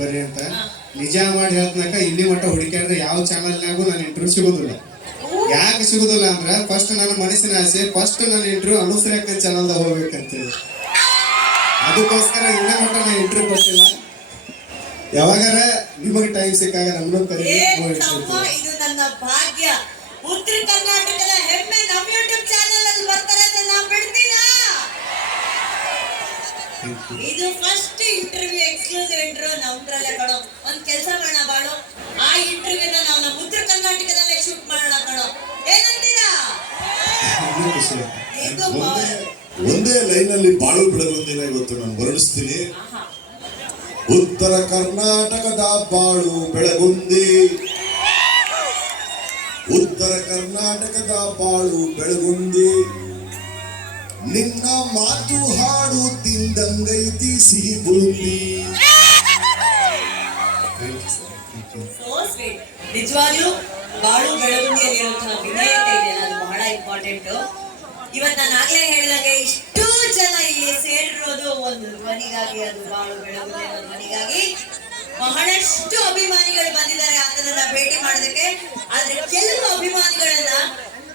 ಬರ್ರಿ ಅಂತ. ನಿಜ ಮಾಡಿ ಹೇಳ್ತನಕ ಇಲ್ಲಿ ಮಟ್ಟ ಹುಡುಕ್ಯಾಡ್ರೆ ಯಾವ ಚಾನಲ್ನಾಗೂ ನಾನು ಇಂಟರ್ವ್ಯೂ ಸಿಗೋದಿಲ್ಲ. ಯಾಕೆ ಸಿಗೋದಿಲ್ಲ ಅಂದ್ರೆ ಫಸ್ಟ್ ನನ್ನ ಮನಸ್ಸಿನ ಆಸೆ ಫಸ್ಟ್ ನನ್ನ ಇಂಟರ್ವ್ಯೂ ಅನುಸರಕ್ಕ ಚಾನಲ್ದಾಗ ಹೋಗ್ಬೇಕಂತೇಳಿ. ಅದಕ್ಕೋಸ್ಕರ ಇನ್ನೂ ಮಟ್ಟ ನಾನು ಇಂಟರ್ವ್ಯೂ ಕೊಟ್ಟಿಲ್ಲ. ಯಾವಾಗಾರ ನಿಮಗೆ ಟೈಮ್ ಸಿಕ್ಕಾಗ ನಮ್ಮನ್ನು ಕರೀರಿ ಏ ಹೋಗಿ ತಮ್ಮ, ಇದು ನನ್ನ ಭಾಗ್ಯ ಉತ್ತರ ಕರ್ನಾಟಕದ ಹೆಮ್ಮೆ ನಮ್ಮ ಯೂಟ್ಯೂಬ್ ಚಾನೆಲ್ ಅಲ್ಲಿ ಬರ್ತಾರೆ ಅಂತ ನಾವು ಬಿಡ್ತೀನ ಇದು ಫಸ್ಟ್ ಇಂಟರ್ವ್ಯೂ ಎಕ್ಸ್ಕ್ಲೂಸಿವ್ ಇಂಟರ್ವ್ಯೂ ನಮ್ದ್ರಲ್ಲೇ ಕಣೋ. ಒಂದ್ ಕೆಲಸ ಮಾಡೋಣ ಬಾಳು. ಆ ಇಂಟರ್ವ್ಯೂನ ನಾವು ನಮ್ಮ ಉತ್ತರ ಕರ್ನಾಟಕದಲ್ಲೇ ಶೂಟ್ ಮಾಡೋಣ ಕಣೋ. ಏನಂತೀರಾ. ಇದು ಒಂದೇ ಒಂದೇ ಲೈನ್ ಅಲ್ಲಿ ಬಾಳು ಬೆಳಗೊಂದಿನ ಇವತ್ತು ನಾನು ವರ್ಣಿಸ್ತೀನಿ. ಉತ್ತರ ಕರ್ನಾಟಕದ ಬಾಳು ಬೆಳಗುಂದಿ. ಉತ್ತರ ಕರ್ನಾಟಕದ ಬಾಳು ಬೆಳಗುಂದಿ. ನಿನ್ನ ಮಾತು ತಿಂದಂಗೈತಿ ಸಿಹಿ ಬುಂದಿ ನಿಜವಾಗ್ಲೂ, ಬಾಳು ಬೆಳಗುಂದಿಯಲ್ಲಿರುವಂತಹ ವಿಧೇಯತೆ ಇದೆ. ಅದು ಬಹಳ ಇಂಪಾರ್ಟೆಂಟ್ ಇವತ್ ನಾನು ಆಗ್ಲೇ ಹೇಳಿದಂಗೆ ಇಷ್ಟು ಜನ ಇಲ್ಲಿ ಸೇರಿರೋದು ಒಂದು ಧ್ವನಿಗಾಗಿ, ಅದು ಬಾಳು ಅನ್ನೋ ಧ್ವನಿಗಾಗಿ ಬಹಳಷ್ಟು ಅಭಿಮಾನಿಗಳು ಬಂದಿದ್ದಾರೆ ಆತನನ್ನ ಭೇಟಿ ಮಾಡೋದಕ್ಕೆ. ಆದ್ರೆ, ಕೆಲವು ಅಭಿಮಾನಿಗಳನ್ನ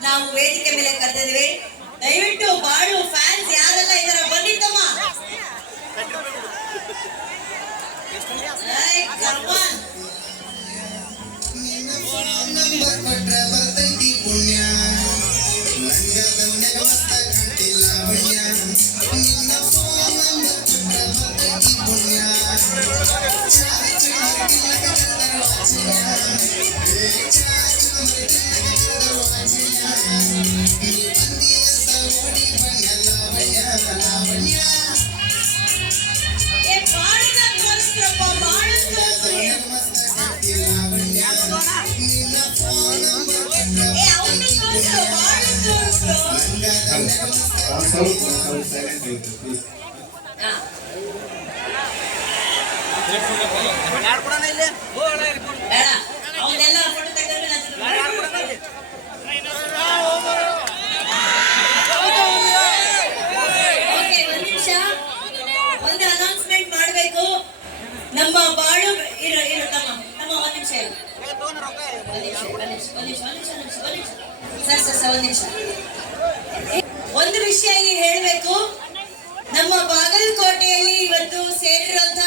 ನಾವು ವೇದಿಕೆ ಮೇಲೆ ಕರೆದಿದ್ವಿ Yeah. ಒಂದು ಅನೌನ್ಸ್ಮೆಂಟ್ ಮಾಡಬೇಕು ನಮ್ಮ ಬಾಳು ಇರೋ ಇರೋ ತಮ್ಮ ತಮ್ಮ ಒಂದು ನಿಮಿಷ, ಒಂದ್ ನಿಮಿಷ ಒಂದ್ ನಿಮಿಷ. ಸರ್ ಸರ್ ಸರ್, ಒಂದು ನಿಮಿಷ. ಒಂದು ವಿಷಯ ಇಲ್ಲಿ ಹೇಳಬೇಕು. ನಮ್ಮ ಬಾಗಲಕೋಟೆಯಲ್ಲಿ ಇವತ್ತು ಸೇರಿರುವಂತ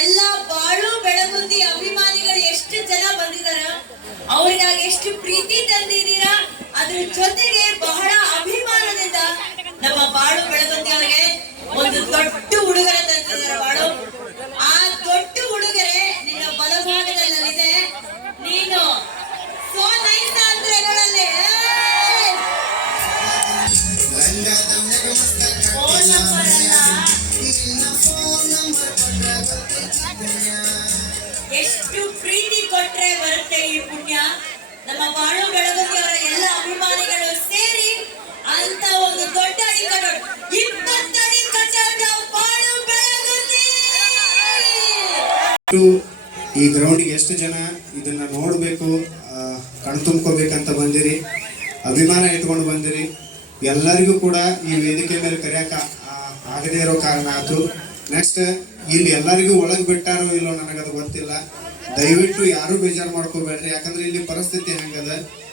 ಎಲ್ಲ ಬಾಳು ಬೆಳಗುಂದಿ ಅಭಿಮಾನಿಗಳು ಎಷ್ಟು ಪ್ರೀತಿ ಕೊಟ್ರೆ ಬರುತ್ತೆ ಈ ಪುಣ್ಯ. ನಮ್ಮ ಬಾಳು ಬೆಳಗುಂದಿ ಅವರ ಎಲ್ಲ ಅಭಿಮಾನಿಗಳು ಸೇರಿ ಅಂತ ಒಂದು ದೊಡ್ಡ ಇಪ್ಪತ್ತಡಿ ಕಚಾಟ ಬಾಳು ಬೆಳಗುತ್ತಿ ಈ ಗ್ರೌಂಡಿಗೆ ಎಷ್ಟು ಜನ ಇದನ್ನ ನೋಡಬೇಕು ಕಣ್ ತುಂಬ್ಕೋಬೇಕಂತ ಬಂದಿರಿ, ಅಭಿಮಾನ ಇಟ್ಕೊಂಡು ಬಂದಿರಿ. ಎಲ್ಲರಿಗೂ ಕೂಡ ಈ ವೇದಿಕೆ ಮೇಲೆ ಕರೆಯಕ ಆಗದೇ ಇರೋ ಕಾರಣ ಆಯ್ತು. ನೆಕ್ಸ್ಟ್ ಇಲ್ಲಿ ಎಲ್ಲರಿಗೂ ಒಳಗೆ ಬಿಟ್ಟಾರೋ ಇಲ್ಲೋ ನನಗದು ಗೊತ್ತಿಲ್ಲ. ದಯವಿಟ್ಟು ಯಾರು ಬೇಜಾರು ಮಾಡ್ಕೋಬೇಡ್ರಿ. ಯಾಕಂದ್ರೆ ಇಲ್ಲಿ ಪರಿಸ್ಥಿತಿ ಹೆಂಗದ?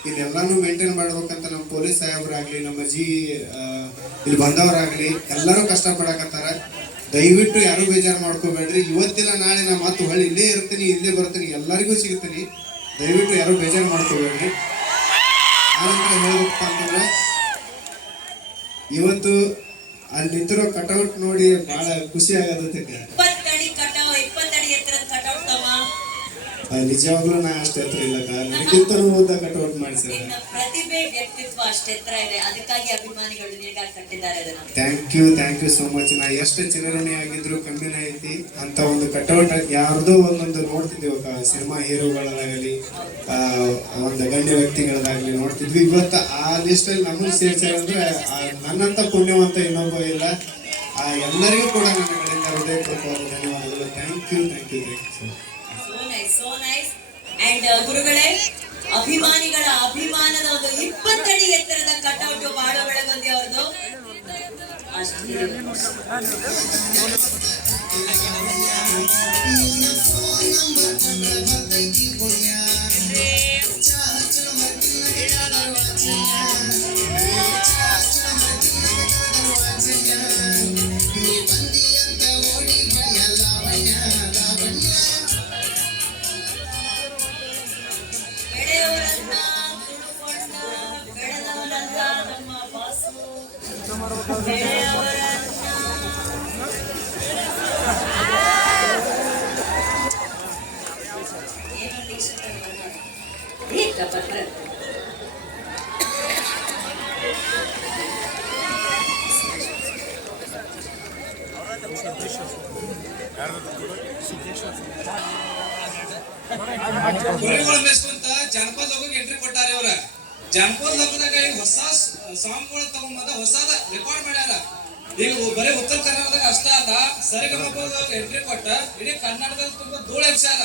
ಇಲ್ಲೆಲ್ಲಾನು ಮೇಂಟೈನ್ ಮಾಡ್ಬೇಕಂತ ನಮ್ಮ ಪೊಲೀಸ್ ಸಾಹೇಬ್ರಾಗ್ಲಿ, ನಮ್ಮ ಜಿ ಇಲ್ಲಿ ಬಂದವರಾಗ್ಲಿ, ಎಲ್ಲರೂ ಕಷ್ಟಪಡಕತ್ತಾರ. ದಯವಿಟ್ಟು ಯಾರು ಬೇಜಾರು ಮಾಡ್ಕೋಬೇಡ್ರಿ. ಇವತ್ತಿಲ್ಲ ನಾಳೆ ನಾ ಮಾತು ಹೊಳ್ಳಿ ಇಲ್ಲೇ ಇರ್ತೀನಿ, ಇಲ್ಲೇ ಬರ್ತೀನಿ, ಎಲ್ಲರಿಗೂ ಸಿಗ್ತೀನಿ. ದಯವಿಟ್ಟು ಯಾರು ಬೇಜಾರು ಮಾಡ್ಕೋಬೇಡ್ರಿ. ಆನಂತರ ಅಂತಂದ್ರೆ, ಇವತ್ತು ಅಲ್ಲಿ ನಿಂತಿರೋ ಕಟೌಟ್ ನೋಡಿ ಬಹಳ ಖುಷಿ ಆಗದಕ್ಕೆ ಇಪ್ಪತ್ತಡಿ ಕಟಾವ್ ಇಪ್ಪತ್ತಡಿ ಎತ್ತರದ ಕಟೌಟ್ ತಮ್ಮ ನಿಜವಾಗ್ಲೂ ನಾ ಅಷ್ಟು ಎತ್ತರ ಇಲ್ಲ ನನಗಿಂತ ಉದ್ದ ಕಟೌಟ್ ಮಾಡಿಸಿದ ನಿನ್ನ ಪ್ರತಿಭೆ ವ್ಯಕ್ತಿತ್ವ ಅಷ್ಟು ಎತ್ತರ ಇದೆ. ಅದಕ್ಕಾಗಿ ಅಭಿಮಾನಿಗಳು ನಿನಗಾಗಿ ಕಟ್ಟಿದ್ದಾರೆ ಅದನ್ನ. Thank you thank you so much ನಾ ಎಷ್ಟು ಚಿರಋಣಿ ಆಗಿದ್ರು ಕಮ್ಮಿನ ಐತಿ ಅಂತ ಒಂದು ಕಟೌಟ್ ಯಾರ್ದೋ ಒಂದೊಂದು ನೋಡ್ತಿದ್ವಿ. ಸಿನಿಮಾ ಹೀರೋಗಳಾಗಲಿ ಒಂದು ಗಣ್ಯ ವ್ಯಕ್ತಿಗಳದಾಗಲಿ ನೋಡ್ತಿದ್ವಿ. ಇವತ್ತು ಆ ಲಿಸ್ಟಲ್ಲಿ ನಮ್ಮನ್ನು ಸೇರ್ಸ್ಯಾರ ಅಂದ್ರೆ ಆ ನನ್ನಂತ ಪುಣ್ಯವಂತ ಇನ್ನೊಬ್ಬ ಇಲ್ಲ. ಆ ಎಲ್ಲರಿಗೂ ಕೂಡ ನನ್ನ ಕಡೆಯಿಂದ ಹೃದಯಪೂರ್ವಕವಾದ ಧನ್ಯವಾದಗಳು. Thank you thank you thank you so nice and ಗುರುಗಳೇ ಅಭಿಮಾನಿಗಳ ಅಭಿಮಾನದ ಒಂದು ಇಪ್ಪತ್ತಡಿ ಎತ್ತರದ ಕಟೌಟ್ ಬಾಳು ಬೆಳಗುಂದಿ ಅವ್ರದ್ದು ಅಷ್ಟೇ. जनपद लोग एंट्री पड़ा ಜಾನಪದ ಲಗ್ನದಾಗ ಈಗ ಹೊಸ ಸಾಂಗ್ಗಳು ತಗೊಂಬಂದ ಹೊಸದ ರೆಕಾರ್ಡ್ ಮಾಡ್ಯಾರ. ಈಗ ಬರೀ ಉತ್ತರ ಕರ್ನಾಟಕದಾಗ ಅಷ್ಟ ಅಲ್ಲ ಸರಿಗಮಪದಾಗ ಎಂಟ್ರಿ ಕೊಟ್ಟ, ಇಡೀ ಕರ್ನಾಟಕದಲ್ಲಿ ತುಂಬಾ ಧೂಳ ಎಬ್ಸ್ಯಾರ.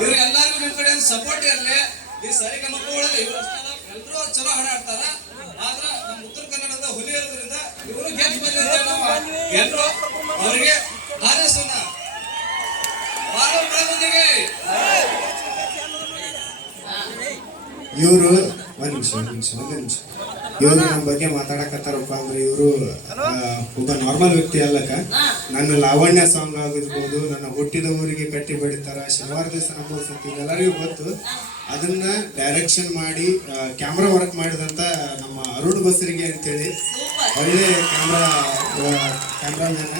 ಇವ್ರು ಎಲ್ಲಾರ್ಗು ನಿಮ್ ಕಡೆ ಸಪೋರ್ಟ್ ಇರಲಿ. ಈ ಸರಿಗಮಪ ಒಳಗೆ ಇವ್ರು ಅಲ್ಲ ಚಲೋ ಹಾಡಾಡ್ತಾರ. ಆದ್ರ ನಮ್ಮ ಉತ್ತರ ಕನ್ನಡದ ಹುಲಿ ಇರೋದ್ರಿಂದ ಇವರು ಗೆದ್ದು ಬಂದಿದ್ದಾರೆ ಎಲ್ರು. ಅವ್ರಿಗೆ ಹಾರೈಸೋಣ. ಇವರು ನಿಮಿಷ ನಿಮಿಷ ಇವರು ನಮ್ಮ ಬಗ್ಗೆ ಮಾತಾಡಕತ್ತಾರಪ್ಪ ಅಂದ್ರೆ ಇವರು ಒಬ್ಬ ನಾರ್ಮಲ್ ವ್ಯಕ್ತಿ ಅಲ್ಲಕ ನನ್ನ ಲಾವಣ್ಯ ಸಾಂಗ್ ಆಗಿರ್ಬೋದು, ನನ್ನ ಹುಟ್ಟಿದ ಊರಿಗೆ ಕಟ್ಟಿ ಬೆಳಿತಾರ ಶನಿವಾರ ದಿವಸ ಸತಿ ಎಲ್ಲರಿಗೂ ಗೊತ್ತು. ಅದನ್ನ ಡೈರೆಕ್ಷನ್ ಮಾಡಿ ಕ್ಯಾಮ್ರಾ ವರ್ಕ್ ಮಾಡಿದಂತ ನಮ್ಮ ಅರುಣ್ ಬಸರಿಗೆ ಅಂತೇಳಿ, ಒಳ್ಳೆ ಕ್ಯಾಮ್ರಾ ಕ್ಯಾಮ್ರಾಮ್ಯಾನ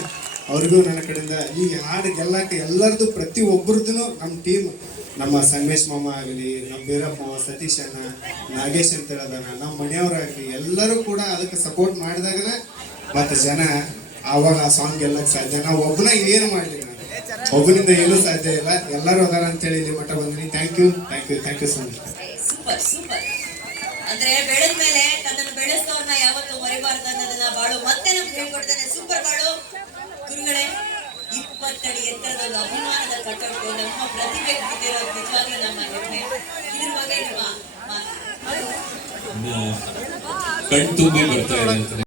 ಅವ್ರಿಗೂ ನನ್ನ ಕಡೆಯಿಂದ ಈಗ ಹಾಡು ಗೆಲ್ಲಕ್ಕೆ ಎಲ್ಲರದು ಪ್ರತಿ ಒಬ್ಬರದ್ದು ನಮ್ಮ ಟೀಮ್ ನಮ್ಮ ಸಂಗಮೇಶ್ ಮಾಮ ಆಗಲಿ, ನಮ್ಮ ಬೀರಪ್ಪ ಸತೀಶ್ ಅಣ್ಣ, ನಾಗೇಶ್ ಅಂತ ಹೇಳೋದಣ್ಣ ನಮ್ಮ ಮನೆಯವರಾಗಲಿ ಎಲ್ಲರೂ ಕೂಡ ಅದಕ್ಕೆ ಸಪೋರ್ಟ್ ಮಾಡಿದಾಗ ಮತ್ತು ಜನ ಆವಾಗ ಆ ಸಾಂಗ್ ಗೆಲ್ಲಕ್ಕೆ ಸಾಧ್ಯ. ನಾವು ಒಬ್ಬನ ಏನು ಮಾಡಲಿ ಒಬ್ಬನಿಂದ ಏನೂ ಸಾಧ್ಯ ಇಲ್ಲ. ಎಲ್ಲರೂ ಅದಾರ ಅಂತೇಳಿ ಇಲ್ಲಿ ಮಠ ಬಂದಿನಿ. Thank you thank you thank you so much super ಅಂದ್ರೆ ಬೆಳೆದ ಮೇಲೆ ತನ್ನನ್ನು ಬೆಳೆಸೋರ್ನ ಯಾವತ್ತೂ ಮರಿಬಾರ್ದು ಅನ್ನೋದನ್ನ ಬಾಳು ಮತ್ತೆ ನಮ್ಗೆ ಹೇಳ್ಕೊಡ್ತಾನೆ. ಸೂಪರ್ ಇಪ್ಪತ್ತಡಿ ಎತ್ತರದ ಒಂದು ಅಭಿಮಾನದ ಕಟ್ಟಡಕ್ಕೂ ನಮ್ಮ ಪ್ರತಿಭೆ ಕೂತಿರೋದು ನಿಜವಾಗ್ಲೂ ನಮ್ಮ ಹೆಮ್ಮೆ ಇದ್ರ ಬಗ್ಗೆ ನಿಮ್ಮ ಮಾತು ಕಣ್ ತುಂಬಿ ಬರ್ತಾ ಇದೆ ಅಂತ